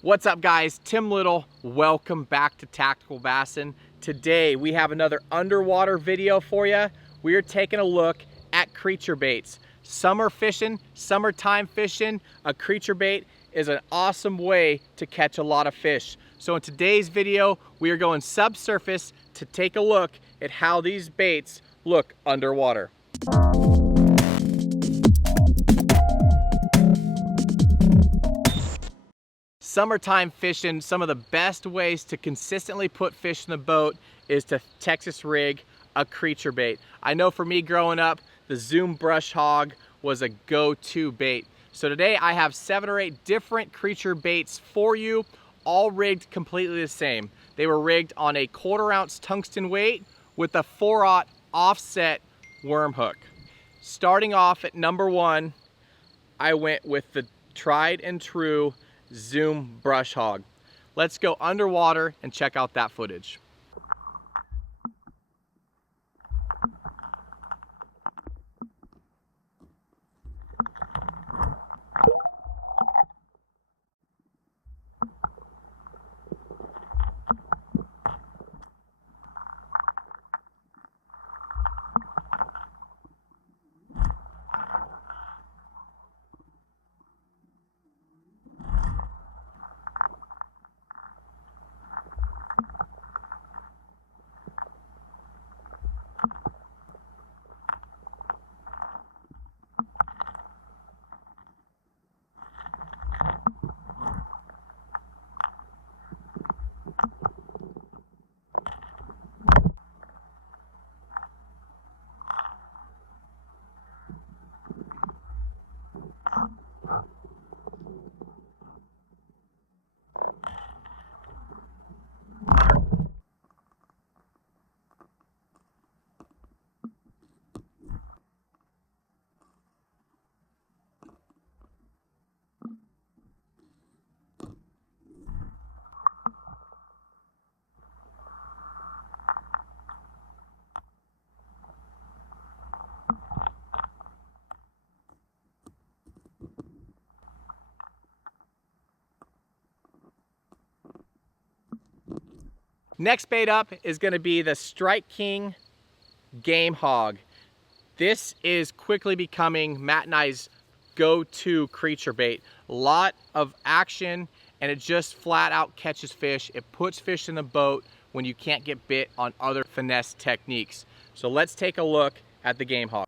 What's up guys, Tim Little, welcome back to Tactical Bassin. Today we have another underwater video for you. We are taking a look at creature baits. Summer fishing, summertime fishing, a creature bait is an awesome way to catch a lot of fish. So in today's video, we are going subsurface to take a look at how these baits look underwater. Summertime fishing, some of the best ways to consistently put fish in the boat is to Texas rig a creature bait. I know for me growing up, the Zoom Brush Hog was a go-to bait. So today I have 7 or 8 different creature baits for you, all rigged completely the same. They were rigged on a 1/4 ounce tungsten weight with a 4/0 offset worm hook. Starting off at number 1, I went with the tried and true Zoom Brush Hog. Let's go underwater and check out that footage. Next bait up is going to be the Strike King Game Hog. This is quickly becoming Matt and I's go-to creature bait. A lot of action and it just flat out catches fish. It puts fish in the boat when you can't get bit on other finesse techniques. So let's take a look at the Game Hog.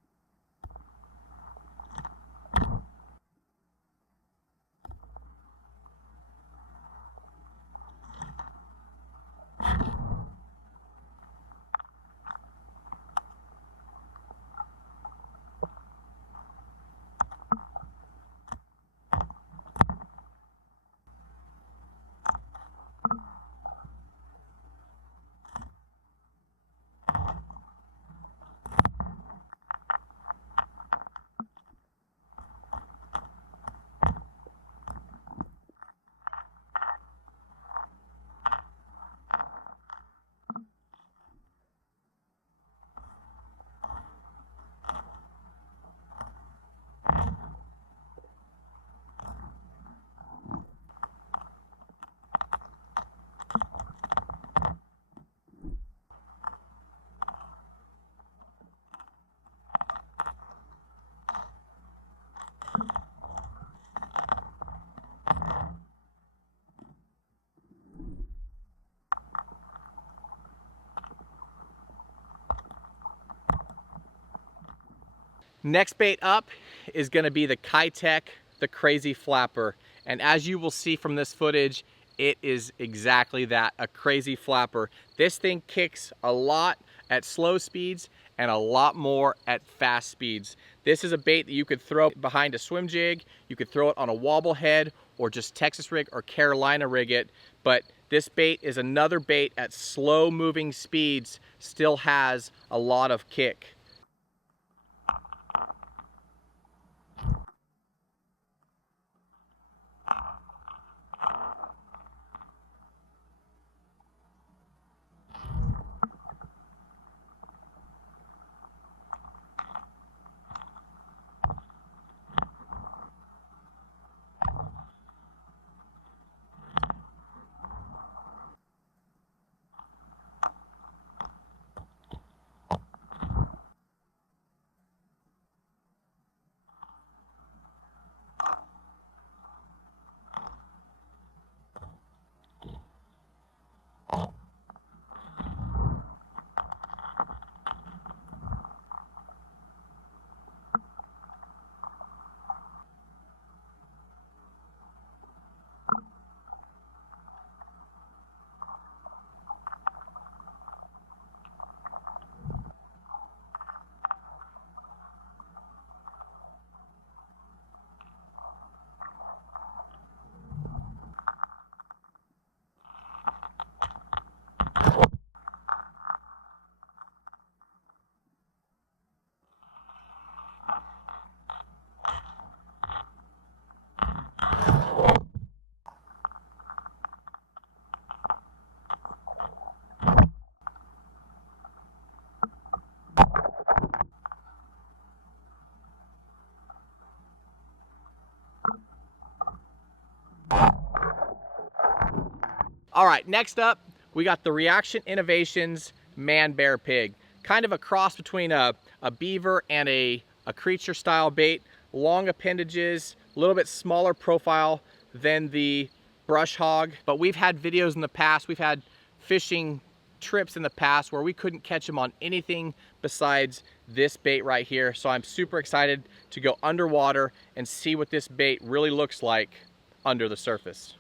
Next bait up is going to be the Chitech, the Crazy Flapper. And as you will see from this footage, it is exactly that, a crazy flapper. This thing kicks a lot at slow speeds and a lot more at fast speeds. This is a bait that you could throw behind a swim jig, you could throw it on a wobble head, or just Texas rig or Carolina rig it. But this bait is another bait at slow moving speeds, still has a lot of kick. All right, next up, we got the Reaction Innovations Manbearpig. Kind of a cross between a beaver and a creature style bait. Long appendages, a little bit smaller profile than the Brush Hog. But we've had videos in the past, we've had fishing trips in the past where we couldn't catch them on anything besides this bait right here. So I'm super excited to go underwater and see what this bait really looks like under the surface.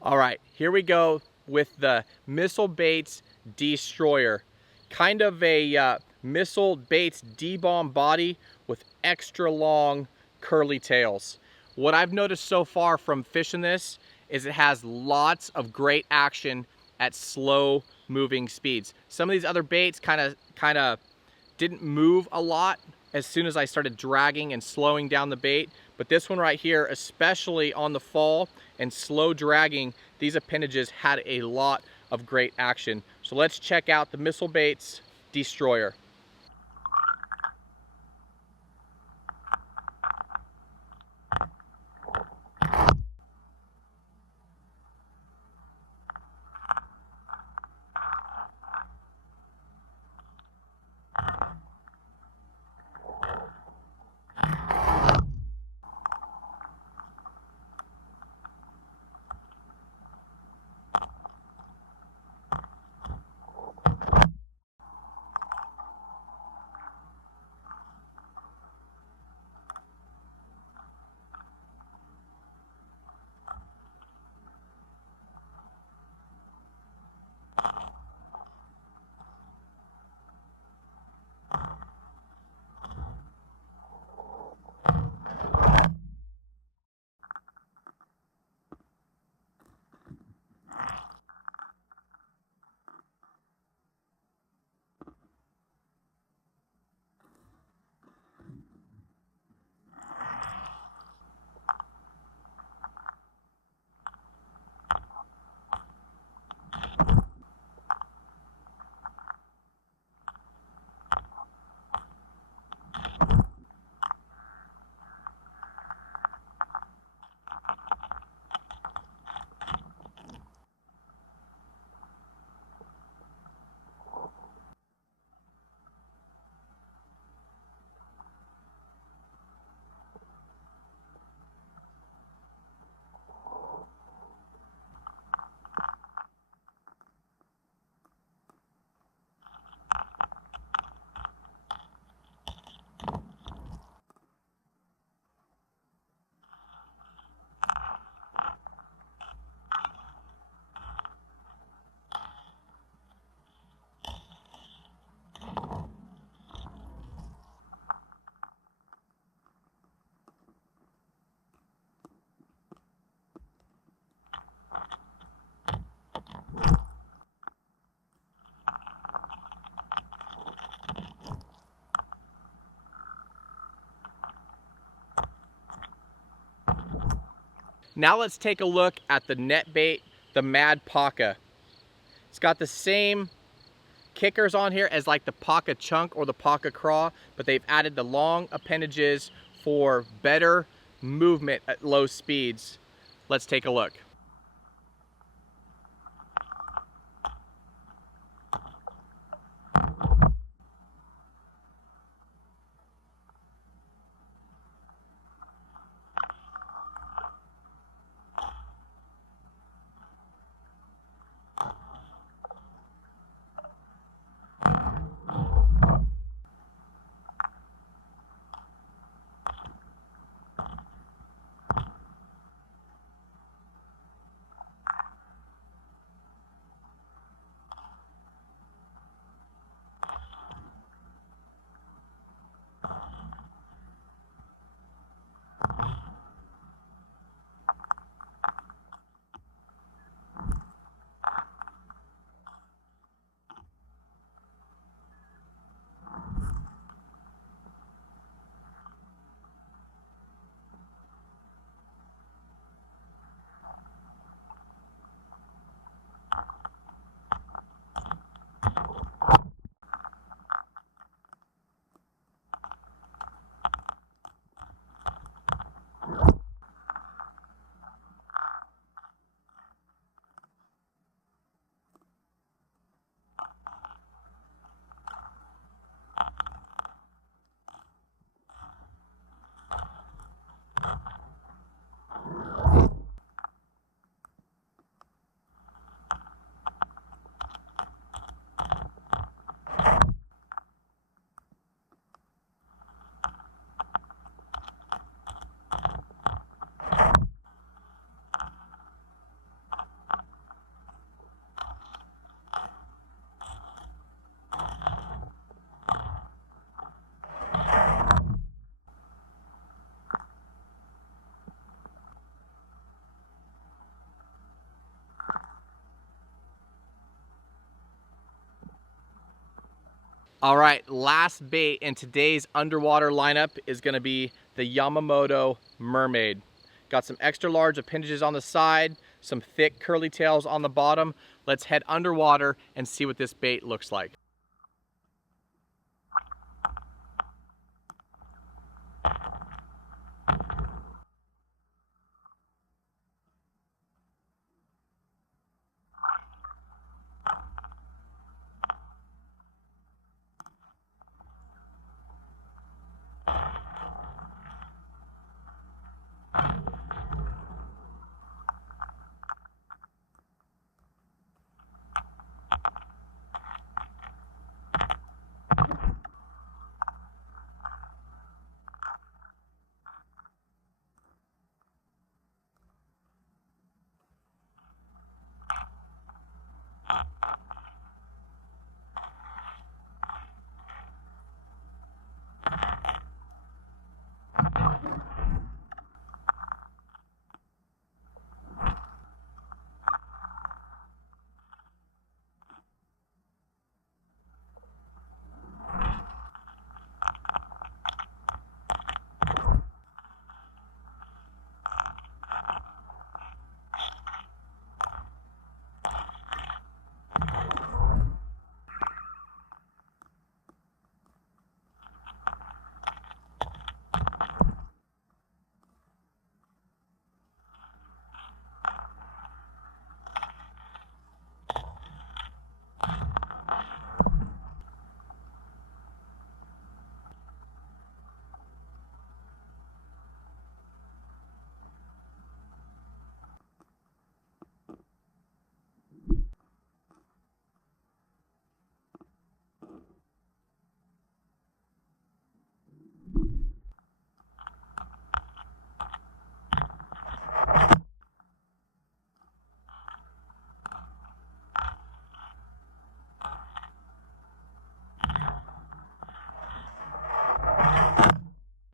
All right, here we go with the Missile Baits Destroyer. Kind of a Missile Baits D-bomb body with extra long curly tails. What I've noticed so far from fishing this is it has lots of great action at slow moving speeds. Some of these other baits kind of didn't move a lot as soon as I started dragging and slowing down the bait. But this one right here, especially on the fall and slow dragging, these appendages had a lot of great action. So let's check out the Missile Baits Destroyer. Now let's take a look at the net bait, the Mad Pakka. It's got the same kickers on here as like the Pakka Chunk or the Pakka Craw, but they've added the long appendages for better movement at low speeds. Let's take a look. All right, last bait in today's underwater lineup is gonna be the Yamaha Mermaid. Got some extra large appendages on the side, some thick curly tails on the bottom. Let's head underwater and see what this bait looks like.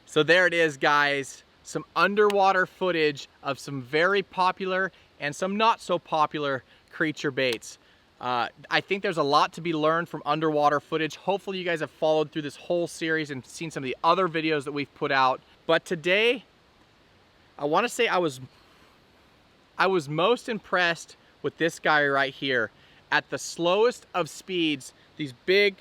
So there it is, guys. Some underwater footage of some very popular and some not so popular creature baits. I think there's a lot to be learned from underwater footage. Hopefully you guys have followed through this whole series and seen some of the other videos that we've put out. But today, I want to say I was I was most impressed with this guy right here. At the slowest of speeds, these big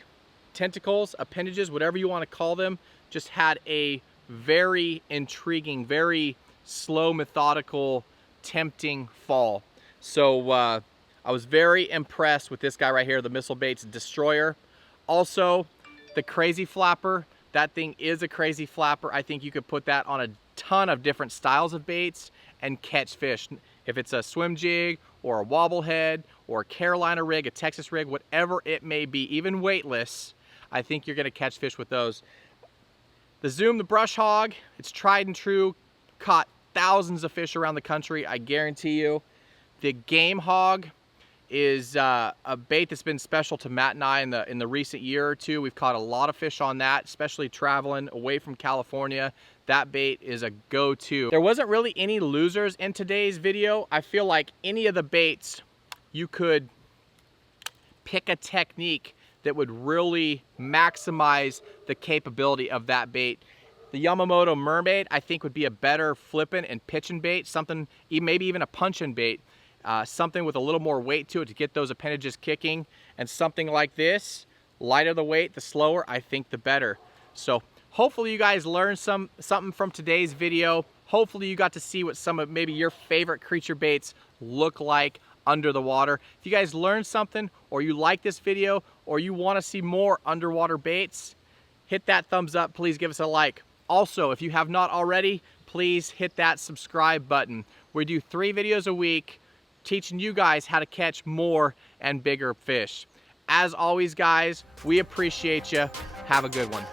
tentacles, appendages, whatever you want to call them, just had a very intriguing, very slow, methodical, tempting fall. So I was very impressed with this guy right here, the Missile Baits Destroyer. Also, the Crazy Flapper. That thing is a crazy flapper. I think you could put that on a ton of different styles of baits and catch fish. If it's a swim jig or a wobble head or a Carolina rig, a Texas rig, whatever it may be, even weightless, I think you're gonna catch fish with those. The Zoom, the Brush Hog, it's tried and true, caught thousands of fish around the country, I guarantee you. The Game Hog is a bait that's been special to Matt and I in the recent year or two. We've caught a lot of fish on that, especially traveling away from California. That bait is a go-to. There wasn't really any losers in today's video. I feel like any of the baits, you could pick a technique that would really maximize the capability of that bait. The Yamaha Mermaid, I think, would be a better flipping and pitching bait, something, maybe even a punching bait. Something with a little more weight to it to get those appendages kicking, and something like this, lighter the weight, the slower, I think the better. So hopefully you guys learned something from today's video. Hopefully you got to see what some of maybe your favorite creature baits look like under the water. If you guys learned something, or you like this video, or you want to see more underwater baits, hit that thumbs up. Please give us a like. Also, if you have not already, please hit that subscribe button. We do 3 videos a week teaching you guys how to catch more and bigger fish. As always, guys, we appreciate you. Have a good one.